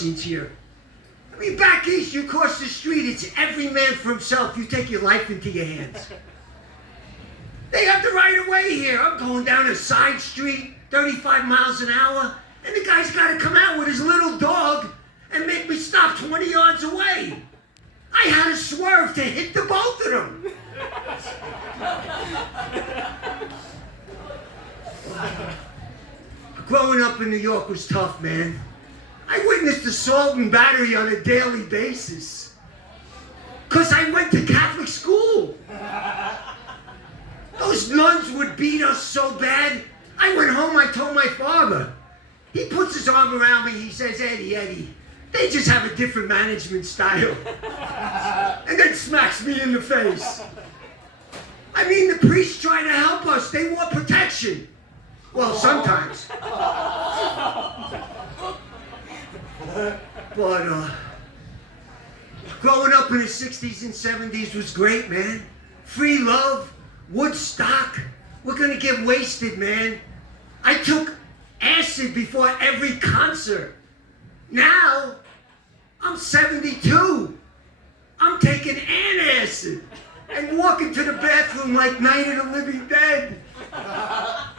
here. I mean, back east, you cross the street, it's every man for himself. You take your life into your hands. They have the right of way here. I'm going down a side street, 35 miles an hour, and the guy's got to come out with his little dog and make me stop 20 yards away. I had to swerve to hit the both of them. Growing up in New York was tough, man. I witnessed assault and battery on a daily basis. 'Cause I went to Catholic school. Those nuns would beat us so bad. I went home, I told my father. He puts his arm around me, he says, Eddie, they just have a different management style. And then smacks me in the face. I mean, the priests try to help us. They wore protection. Well, sometimes. But, growing up in the 60s and 70s was great, man. Free love, Woodstock. We're gonna get wasted, man. I took acid before every concert. Now, I'm 72. I'm taking antacid and walking to the bathroom like Night of the Living Dead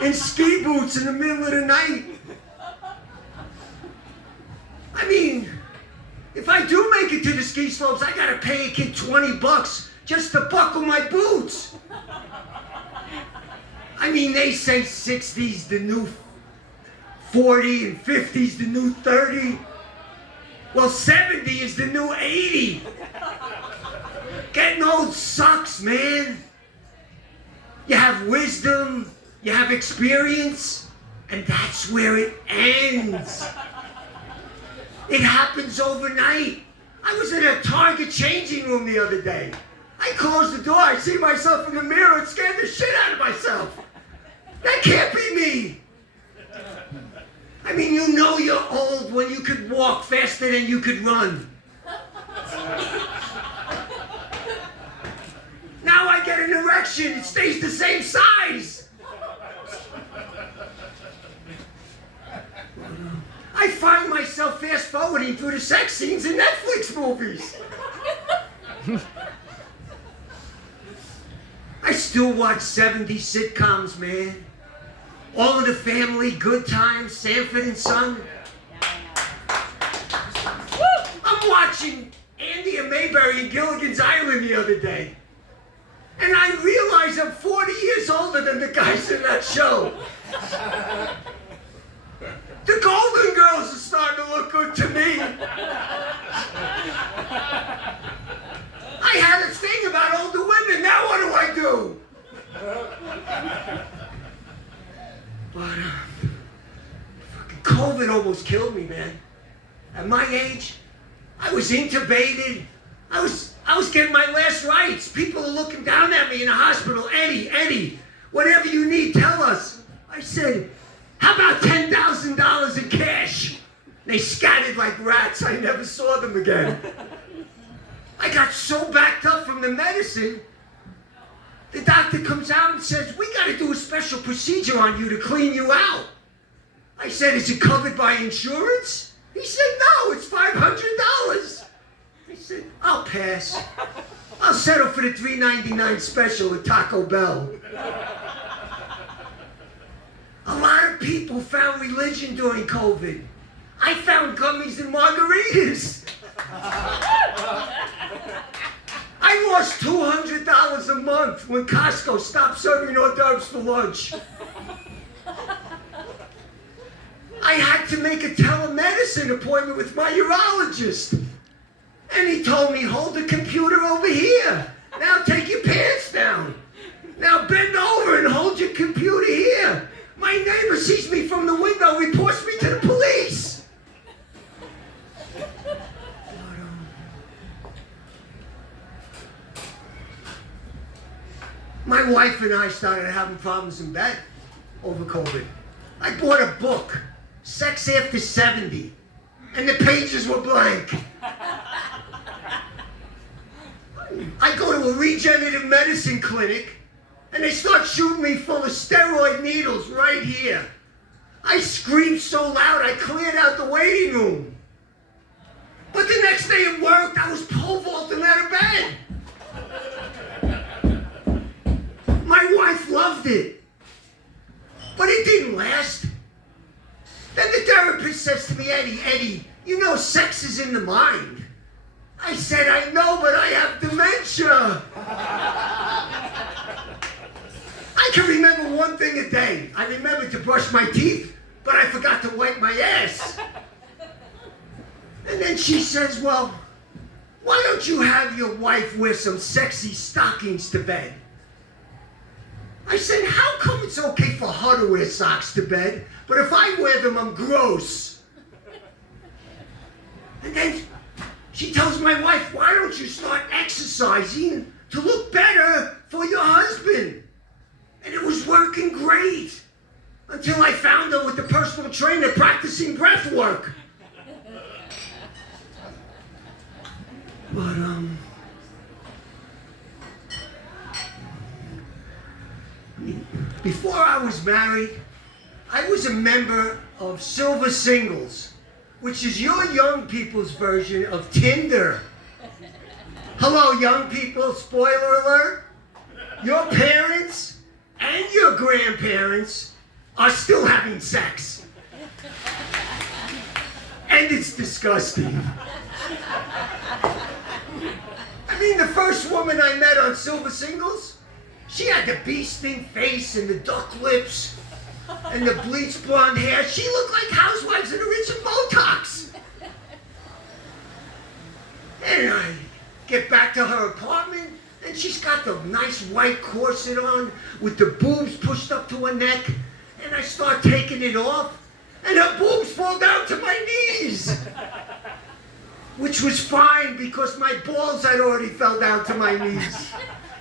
in ski boots in the middle of the night. I mean, if I do make it to the ski slopes, I gotta pay a kid $20 just to buckle my boots. I mean, they say 60's the new 40 and 50's the new 30. Well, 70 is the new 80. Getting old sucks, man. You have wisdom, you have experience, and that's where it ends. It happens overnight. I was in a Target changing room the other day. I closed the door, I see myself in the mirror and scared the shit out of myself. That can't be me. I mean, you know you're old when you could walk faster than you could run. Now I get an erection, it stays the same size. I find myself fast-forwarding through the sex scenes in Netflix movies. I still watch 70s sitcoms, man. All of the Family, Good Times, Sanford and Son. I'm watching Andy and Mayberry and Gilligan's Island the other day. And I realize I'm 40 years older than the guys in that show. The Golden Girls are starting to look good to me. I had a thing about older women, now what do I do? But, fucking COVID almost killed me, man. At my age, I was intubated. I was getting my last rites. People are looking down at me in the hospital. Eddie, whatever you need, tell us. I said, how about $10,000 in cash? They scattered like rats. I never saw them again. I got so backed up from the medicine, the doctor comes out and says, we got to do a special procedure on you to clean you out. I said, is it covered by insurance? He said, no, it's $500. I said, I'll pass. I'll settle for the $3.99 special at Taco Bell. A lot of people found religion during COVID. I found gummies and margaritas. I lost $200 a month when Costco stopped serving hors d'oeuvres for lunch. I had to make a telemedicine appointment with my urologist. And he told me, hold the computer over here. Now take your pants down. Now bend over and hold your computer here. My neighbor sees me from the window, reports me to the police. My wife and I started having problems in bed over COVID. I bought a book, Sex After 70, and the pages were blank. I go to a regenerative medicine clinic, and they start shooting me full of steroid needles right here. I screamed so loud I cleared out the waiting room. loved it. But it didn't last. Then the therapist says to me, Eddie, you know sex is in the mind. I said, I know, but I have dementia. I can remember one thing a day. I remembered to brush my teeth, but I forgot to wipe my ass. And then she says, well, why don't you have your wife wear some sexy stockings to bed? I said, how come it's okay for her to wear socks to bed, but if I wear them, I'm gross? And then she tells my wife, why don't you start exercising to look better for your husband? And it was working great until I found her with the personal trainer practicing breath work. But, before I was married, I was a member of Silver Singles, which is your young people's version of Tinder. Hello, young people, spoiler alert. Your parents and your grandparents are still having sex. And it's disgusting. I mean, the first woman I met on Silver Singles, she had the bee sting face and the duck lips and the bleached blonde hair. She looked like housewives in the rich and Botox. And I get back to her apartment, and she's got the nice white corset on with the boobs pushed up to her neck. And I start taking it off, and her boobs fall down to my knees. Which was fine because my balls had already fell down to my knees.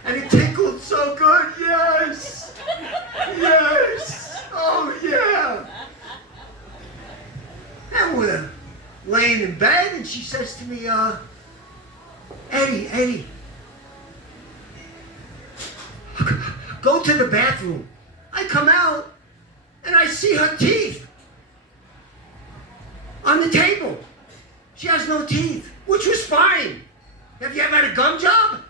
And it tickled so good, yes. Yes, oh yeah. And we're laying in bed and she says to me, Eddie, go to the bathroom. I come out and I see her teeth on the table. She has no teeth, which was fine. Have you ever had a gum job?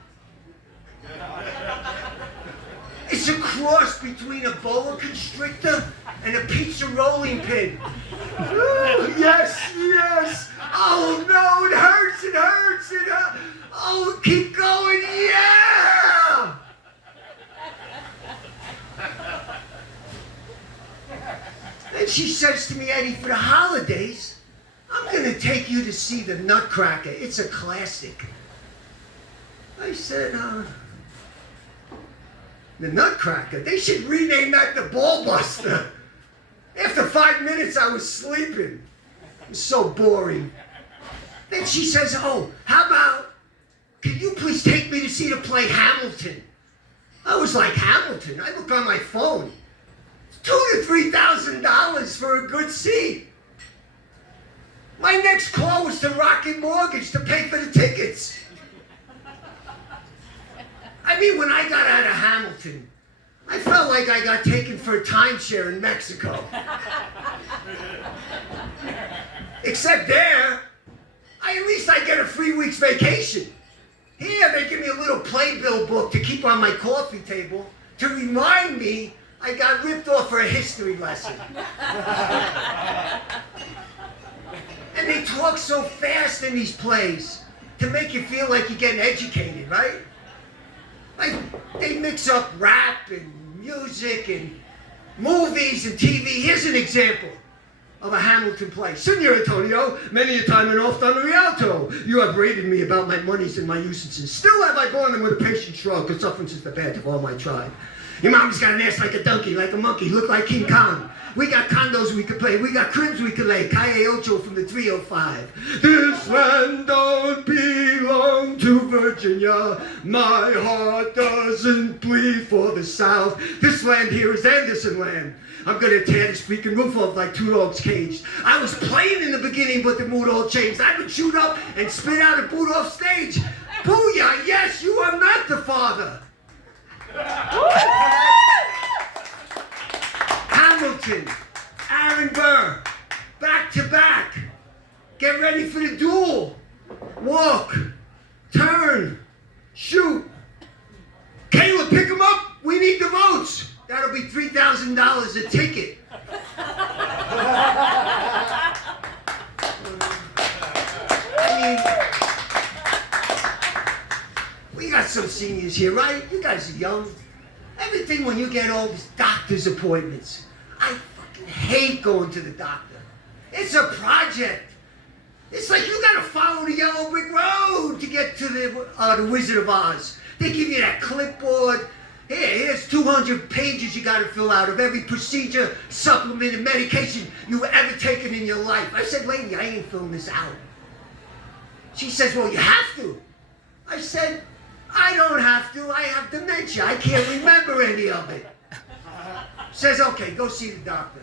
It's a cross between a boa constrictor and a pizza rolling pin. Ooh, yes. Oh no, it hurts. Oh, keep going, yeah! And she says to me, Eddie, for the holidays, I'm going to take you to see the Nutcracker. It's a classic. I said, the Nutcracker? They should rename that the Ballbuster. After 5 minutes, I was sleeping. It was so boring. Then she says, oh, how about, can you please take me to see the play Hamilton? I was like, Hamilton? I look on my phone. It's $2,000 to $3,000 for a good seat. My next call was to Rocket Mortgage to pay for the tickets. I mean, when I got out of Hamilton, I felt like I got taken for a timeshare in Mexico. Except there, at least I get a 3 weeks vacation. Here, they give me a little playbill book to keep on my coffee table to remind me I got ripped off for a history lesson. And they talk so fast in these plays to make you feel like you're getting educated, right? Like, they mix up rap and music and movies and TV. Here's an example of a Hamilton play. Signor Antonio, many a time and oft on the Rialto, you have rated me about my monies and my usances. Still have I borne them with a patient shrug, because sufferance is the badge of all my tribe. Your mama's got an ass like a donkey, like a monkey, look like King Kong. We got condos we could play, we got cribs we could lay, Calle Ocho from the 305. This land don't belong to Virginia, my heart doesn't bleed for the South. This land here is Anderson land. I'm gonna tear this freaking roof off like two dogs caged. I was playing in the beginning, but the mood all changed. I've been chewed up and spit out and booed off stage. Booyah, yes, you are not the father. Hamilton, Aaron Burr, back to back. Get ready for the duel. Walk, turn, shoot. Caleb, pick him up. We need the votes. That'll mean, we got some seniors here, right? You guys are young. Everything when you get all these doctor's appointments. I fucking hate going to the doctor. It's a project. It's like you gotta follow the yellow brick road to get to the Wizard of Oz. They give you that clipboard. Here's 200 pages you gotta fill out of every procedure, supplement, and medication you've ever taken in your life. I said, lady, I ain't filling this out. She says, well, you have to. I said, I don't have to. I have dementia. I can't remember any of it. Says, okay, go see the doctor.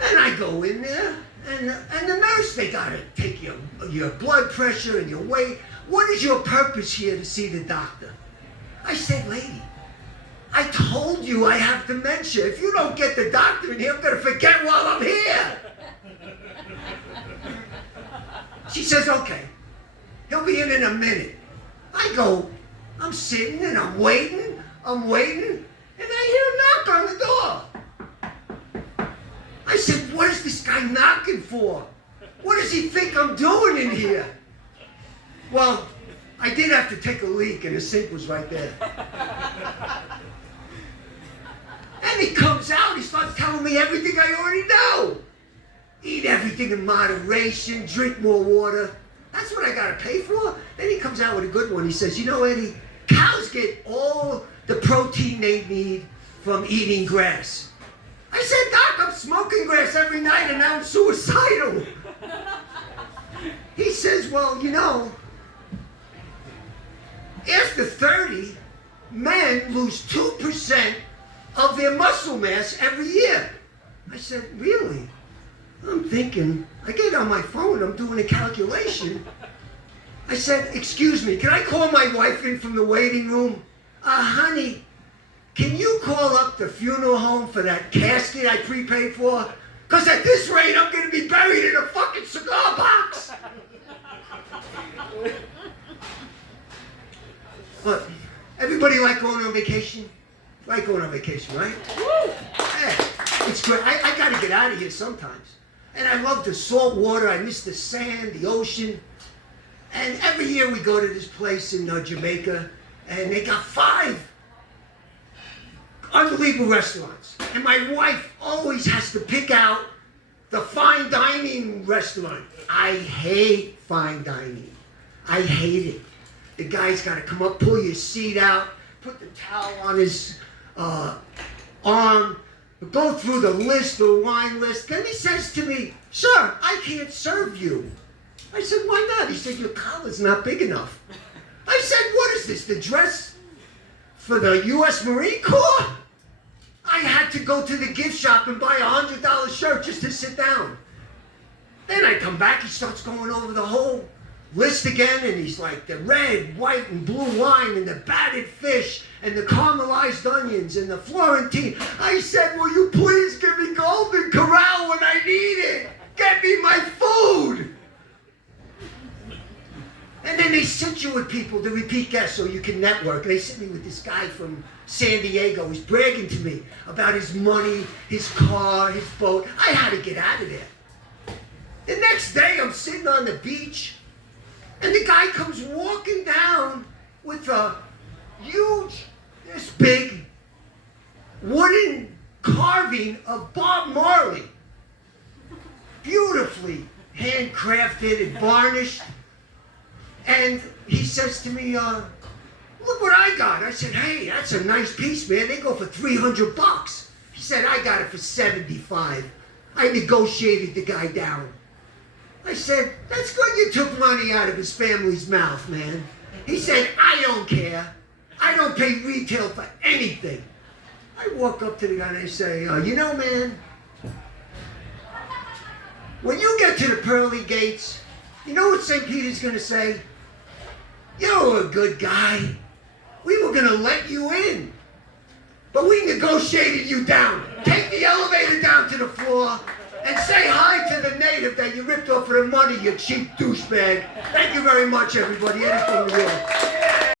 And I go in there, and the nurse, they gotta take your blood pressure and your weight. What is your purpose here to see the doctor? I said, lady, I told you I have dementia. If you don't get the doctor in here, I'm gonna forget while I'm here. She says, okay, he'll be in a minute. I go, I'm sitting and I'm waiting, and I hear a knock on the door. I said, what is this guy knocking for? What does he think I'm doing in here? Well, I did have to take a leak and the sink was right there. And he comes out, he starts telling me everything I already know. Eat everything in moderation, drink more water. That's what I gotta pay for? Then he comes out with a good one. He says, you know, Eddie, cows get all the protein they need from eating grass. I said, Doc, I'm smoking grass every night and now I'm suicidal. He says, well, you know, after 30, men lose 2% of their muscle mass every year. I said, really? I'm thinking, I get on my phone, I'm doing a calculation. I said, excuse me, can I call my wife in from the waiting room? Honey, can you call up the funeral home for that casket I prepaid for? Because at this rate, I'm going to be buried in a fucking cigar box. Look, everybody like going on vacation? Like going on vacation, right? Yeah, it's great. I got to get out of here sometimes. And I love the salt water. I miss the sand, the ocean. And every year we go to this place in Jamaica, and they got 5 unbelievable restaurants. And my wife always has to pick out the fine dining restaurant. I hate fine dining. I hate it. The guy's got to come up, pull your seat out, put the towel on his arm, go through the list, the wine list. Then he says to me, sir, I can't serve you. I said, why not? He said, your collar's not big enough. I said, what is this, the dress for the U.S. Marine Corps? I had to go to the gift shop and buy a $100 shirt just to sit down. Then I come back, he starts going over the whole list again, and he's like, the red, white, and blue wine, and the battered fish, and the caramelized onions, and the Florentine. I said, will you please give me Golden Corral when I need it? Get me my food! And then they sit you with people, the repeat guests, so you can network. They sit me with this guy from San Diego. He's bragging to me about his money, his car, his boat. I had to get out of there. The next day, I'm sitting on the beach, and the guy comes walking down with a huge, this big, wooden carving of Bob Marley. Beautifully handcrafted and varnished. And he says to me, look what I got. I said, hey, that's a nice piece, man. They go for $300. He said, I got it for $75. I negotiated the guy down. I said, that's good you took money out of his family's mouth, man. He said, I don't care. I don't pay retail for anything. I walk up to the guy and I say, you know, man, when you get to the pearly gates, you know what St. Peter's going to say? You're a good guy. We were going to let you in, but we negotiated you down. Take the elevator down to the floor and say hi to the native that you ripped off for the money, you cheap douchebag. Thank you very much, everybody. Eddie from New York.